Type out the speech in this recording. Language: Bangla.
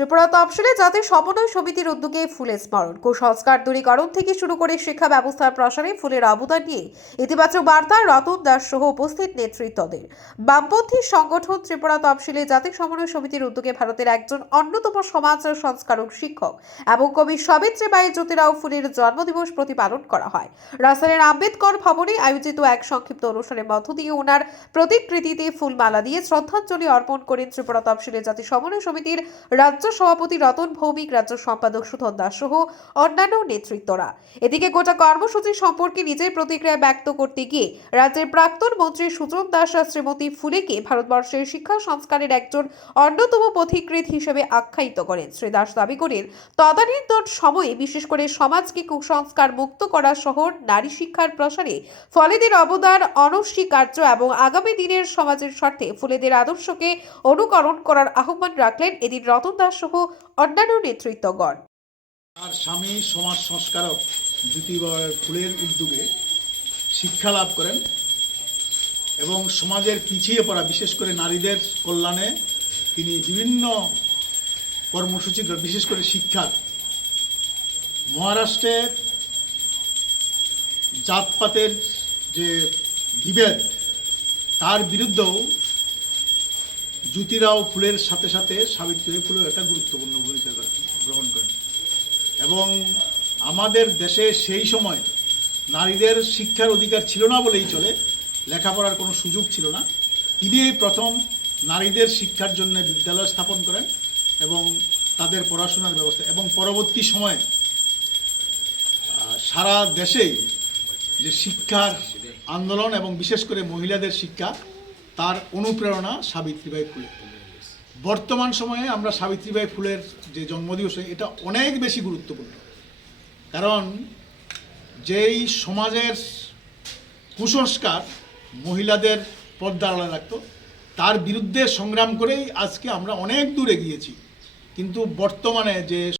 ত্রিপুরা তফসিলে জাতীয় সমন্বয় সমিতির উদ্যোগে ফুলের স্মরণ। কুসংস্কার দূরীকরণ থেকে শুরু করে শিক্ষা ব্যবস্থার প্রসারে ফুলের অবদান নিয়ে ইতিবাচক বার্তা রতন দাস সহ উপস্থিত নেতৃত্বদের। বামপন্থী সংগঠন ত্রিপুরা তফসিলে জাতীয় সমন্বয় সমিতির উদ্যোগে ভারতের একজন অন্যতম সমাজ সংস্কারক শিক্ষক এবং কবি সাবিত্রী বাই জ্যোতিরাও ফুলের জন্মদিবস প্রতিপালন করা হয়। রাজধানীর আম্বেদকর ভবনে আয়োজিত এক সংক্ষিপ্ত অনুষ্ঠানের মধ্য দিয়ে ওনার প্রতিকৃতিতে ফুলমালা দিয়ে শ্রদ্ধাঞ্জলি অর্পণ করেন ত্রিপুরা তফসিলের জাতীয় সমন্বয় সমিতির রাজ্য সভাপতি রতন ভৌমিক, রাজ্য সম্পাদক সুধন দাস সহ অন্যান্য নেতৃত্বরা। এদিকে গোটা কর্মসূচি সম্পর্কে নিজের প্রতিক্রিয়া ব্যক্ত করতে গিয়ে রাজ্যের প্রাক্তন মন্ত্রী সুজন দাস আর শ্রীমতী ফুলেকে ভারতবর্ষের শিক্ষা সংস্কারের একজন অন্যতম পথিকৃত হিসেবে আখ্যায়িত করেন। শ্রী দাস দাবি করেন, তদানীন্তন সময়ে বিশেষ করে সমাজকে কুসংস্কার মুক্ত করা সহ নারী শিক্ষার প্রসারে ফলেদের অবদান, অনস্বীকার্য এবং আগামী দিনের সমাজের স্বার্থে ফুলেদের আদর্শকে অনুকরণ করার আহ্বান রাখলেন। এদিন রতন দাস সহ অন্যান্য নেতৃত্বগণ। তার স্বামী সমাজ সংস্কারক জ্যোতিবাবু ফুলের উদ্যোগে শিক্ষা লাভ করেন এবং সমাজের পিছিয়ে পড়া, বিশেষ করে নারীদের কল্যাণে তিনি বিভিন্ন কর্মসূচি বিশেষ করে শিক্ষা মহারাষ্ট্রে জাতপাতের যে বিভেদ, তার বিরুদ্ধেও জ্যোতিরাও ফুলের সাথে সাথে সাবিত্রী ফুলেও একটা গুরুত্বপূর্ণ ভূমিকা গ্রহণ করেন। এবং আমাদের দেশে সেই সময় নারীদের শিক্ষার অধিকার ছিল না বলেই চলে, লেখাপড়ার কোনো সুযোগ ছিল না। তিনি প্রথম নারীদের শিক্ষার জন্য বিদ্যালয় স্থাপন করেন এবং তাদের পড়াশোনার ব্যবস্থা, এবং পরবর্তী সময়ে সারা দেশেই যে শিক্ষার আন্দোলন এবং বিশেষ করে মহিলাদের শিক্ষা তার অনুপ্রেরণা সাবিত্রীবাই ফুলে। বর্তমান সময়ে আমরা সাবিত্রীবাই ফুলের যে জন্মদিবস, এটা অনেক বেশি গুরুত্বপূর্ণ। কারণ যেই সমাজের কুসংস্কার মহিলাদের পর্দা আড়ালে রাখতো, তার বিরুদ্ধে সংগ্রাম করেই আজকে আমরা অনেক দূর এগিয়েছি। কিন্তু বর্তমানে যে